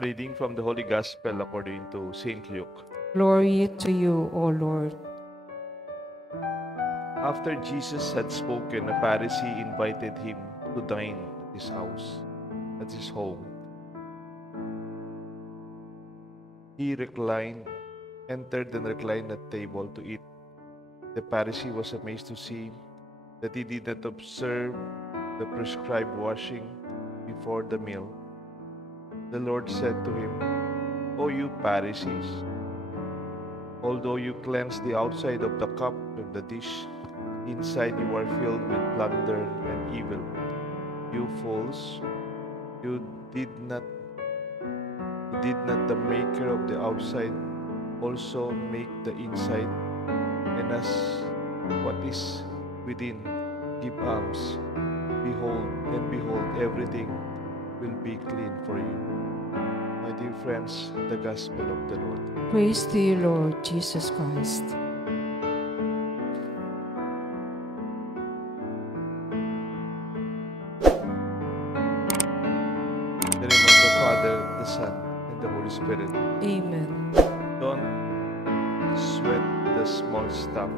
Reading from the Holy Gospel according to St. Luke. Glory to you, O Lord. After Jesus had spoken, a Pharisee invited him to dine at his house, at his home. He entered and reclined at table to eat. The Pharisee was amazed to see that he did not observe the prescribed washing before the meal. The Lord said to him, "O you Pharisees, although you cleanse the outside of the cup and the dish, inside you are filled with plunder and evil. You fools, you did not the maker of the outside also make the inside, and as what is within, give alms. Behold, everything will be clean for you." My dear friends, the Gospel of the Lord. Praise to you, Lord Jesus Christ. In the name of the Father, the Son, and the Holy Spirit. Amen. Don't sweat the small stuff.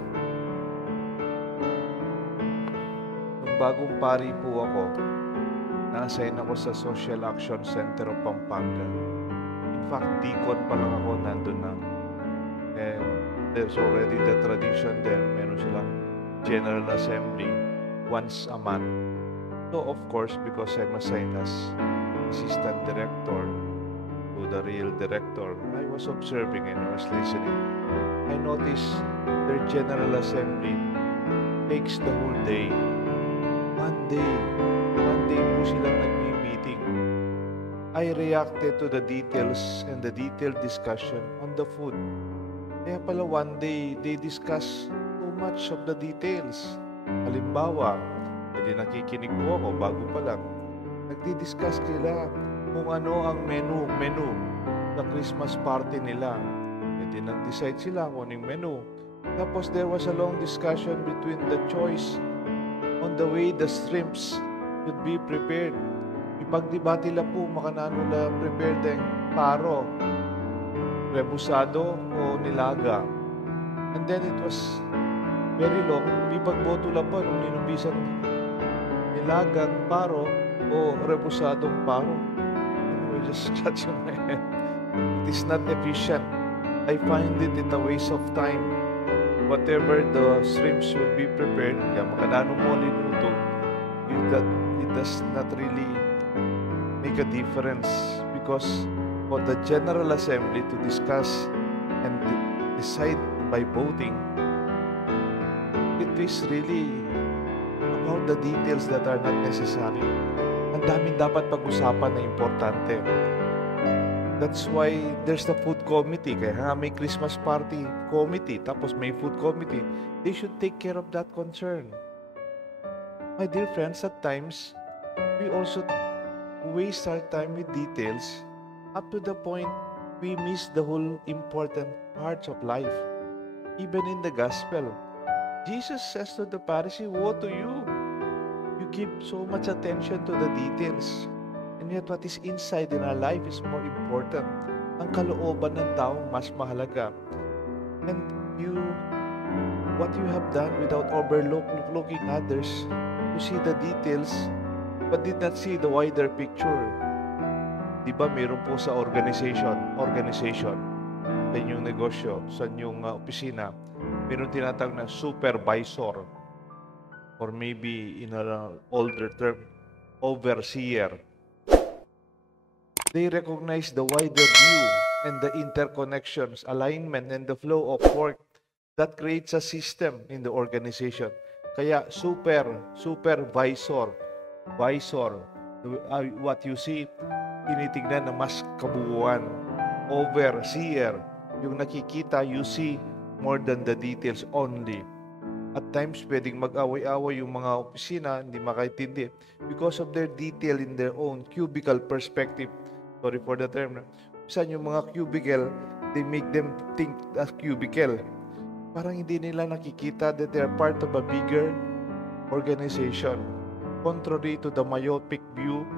Nung bagong pari po ako, na-assign ako sa Social Action Center of Pampanga. In fact, deacon pa lang ako, nandun na. And there's already the tradition there. Meron silang General Assembly once a month. So, of course, because I'm assigned as Assistant Director to the real Director, I was observing and I was listening. I noticed their General Assembly takes the whole day. One day po silang nag-meeting. I reacted to the details and the detailed discussion on the food. Kaya pala one day, they discuss too much of the details. Halimbawa, hindi nakikinig po ako bago pa lang. Nagdi-discuss sila kung ano ang menu sa Christmas party nila. Hindi nag-decide sila kung anong menu. Tapos there was a long discussion between the choice on the way the shrimps should be prepared. Ipagdebate la po makanano la prepared ang paro, rebusado o nilaga. And then it was very long. Ipagboto la po nung ninubisan nilagang paro o rebusadong paro. And we just scratching my head. It is not efficient. I find it a waste of time. Whatever the shrimps will be prepared, kaya makanano mo linuto, it does not really make a difference, because for the General Assembly to discuss and decide by voting, it is really about the details that are not necessary. Ang daming dapat pag-usapan na importante. That's why there's the food committee. Kaya may Christmas party committee, tapos may food committee. They should take care of that concern. My dear friends, at times, we also waste our time with details up to the point we miss the whole important parts of life. Even in the gospel, Jesus says to the Pharisee, "Woe to you! You give so much attention to the details. And yet what is inside in our life is more important. Ang kalooban ng tao mas mahalaga. And what you have done without overlooking others, you see the details but did not see the wider picture." Diba meron po sa organization, sa inyong negosyo, sa inyong opisina, meron tinatawag na supervisor, or maybe in an older term, overseer. They recognize the wider view and the interconnections, alignment, and the flow of work that creates a system in the organization. Kaya supervisor, what you see, tinitignan na mas kabuuan. Overseer, yung nakikita, you see more than the details only. At times, pwedeng mag-away-away yung mga opisina, hindi makaintindi because of their detail in their own cubicle perspective. Sorry for the term. Saan yung mga cubicle, they make them think as cubicle. Parang hindi nila nakikita that they are part of a bigger organization. Contrary to the myopic view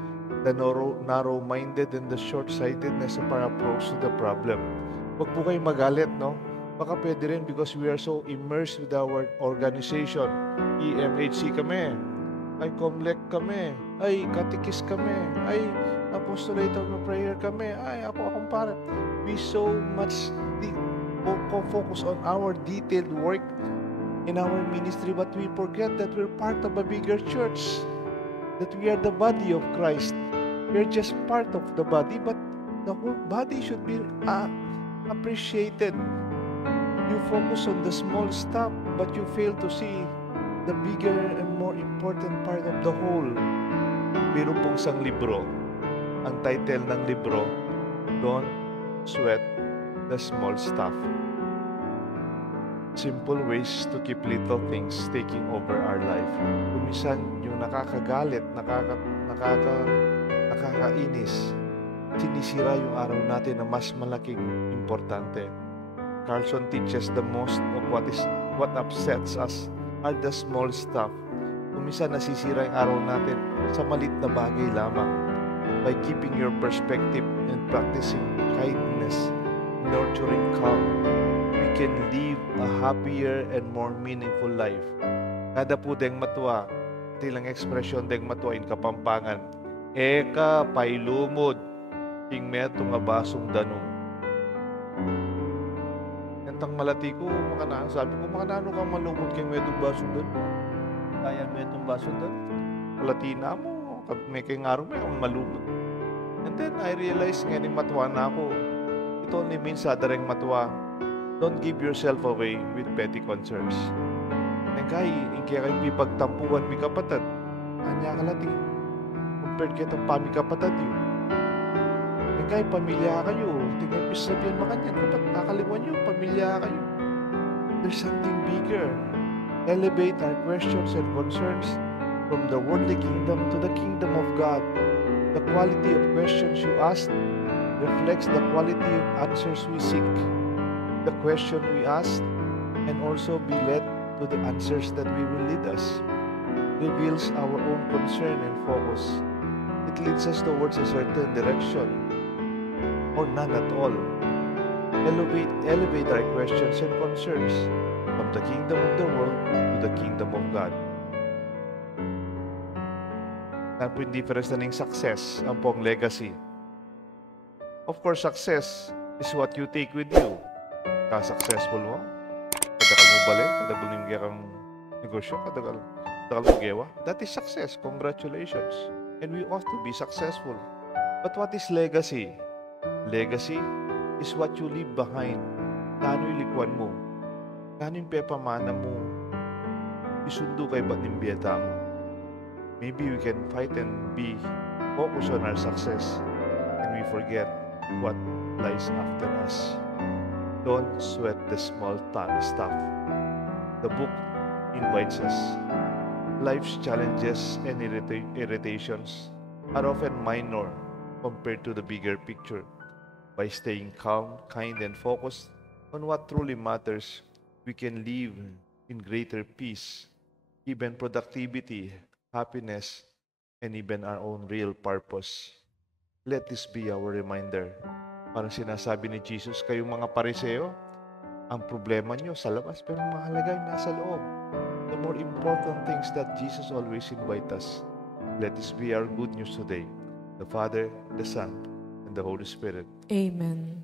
the narrow-minded and the short-sightedness of our approach to the problem. Huwag po kayong magalit, no? Baka pwede rin because we are so immersed with our organization. EMHC kami, ay Comlec kami, ay Catechist kami, ay Apostolate of Prayer kami, ay akong pare. We so much focus on our detailed work in our ministry, but we forget that we're part of a bigger church, that we are the body of Christ. We're just part of the body, but the whole body should be appreciated. You focus on the small stuff, but you fail to see the bigger and more important part of the whole. Meron pong isang libro. Ang title ng libro, Don't Sweat the Small Stuff. Simple ways to keep little things taking over our life. Kumisan yung nakakagalit, nakakainis, sinisira yung araw natin na mas malaking importante. Carlson teaches the most of what upsets us are the small stuff. Kumisan nasisira yung araw natin sa malit na bagay lamang. By keeping your perspective and practicing kindness, nurturing calm, we can live a happier and more meaningful life. Kada po deng matwa, tilang ekspresyon deng matwa in Kapampangan, eka pailumod, king meto nga basong danong. Entang malati ko, sabi ko, makanano ka malumod king metong basong danong? Kaya metong basong danong? Malati na mo, may kay ngaro may ang malumod. And then I realized ngayon matwa na ako. It only means sa dareng matwa, don't give yourself away with petty concerns. And kaya kayo pagtampuan mi kapatid. Anya ka lating compared kita pami kapatid yun. And kaya pamilya kayo. Tingnan sabihan makanyan. Kapat nakaliwan nyo, pamilya kayo. There's something bigger. Elevate our questions and concerns from the worldly kingdom to the kingdom of God. The quality of questions you ask reflects the quality of answers we seek. The question we ask and also be led to the answers that will lead us reveals our own concern and focus. It leads us towards a certain direction or none at all. Elevate our questions and concerns from the kingdom of the world to the kingdom of God. Ang po yung difference na ng success, ang pong legacy. Of course, success is what you take with you. Ka-successful mo, kadagal mo balik, kadagal mo kang negosyo, kadagal mo gewa. That is success. Congratulations. And we ought to be successful. But what is legacy? Legacy is what you leave behind. Kano yung likuan mo? Kano yung pepamana mo? Isundo kay ba't nimbiyeta mo? Maybe we can fight and be focused on our success and we forget what lies after us. Don't sweat the small stuff. The book invites us. Life's challenges and irritations are often minor compared to the bigger picture. By staying calm, kind, and focused on what truly matters, we can live in greater peace, even productivity, happiness, and even our own real purpose. Let this be our reminder. Parang sinasabi ni Jesus, kayong mga Pariseo, ang problema nyo sa labas, pero mahalaga yung nasa loob. The more important things that Jesus always invites us. Let this be our good news today. The Father, the Son, and the Holy Spirit. Amen.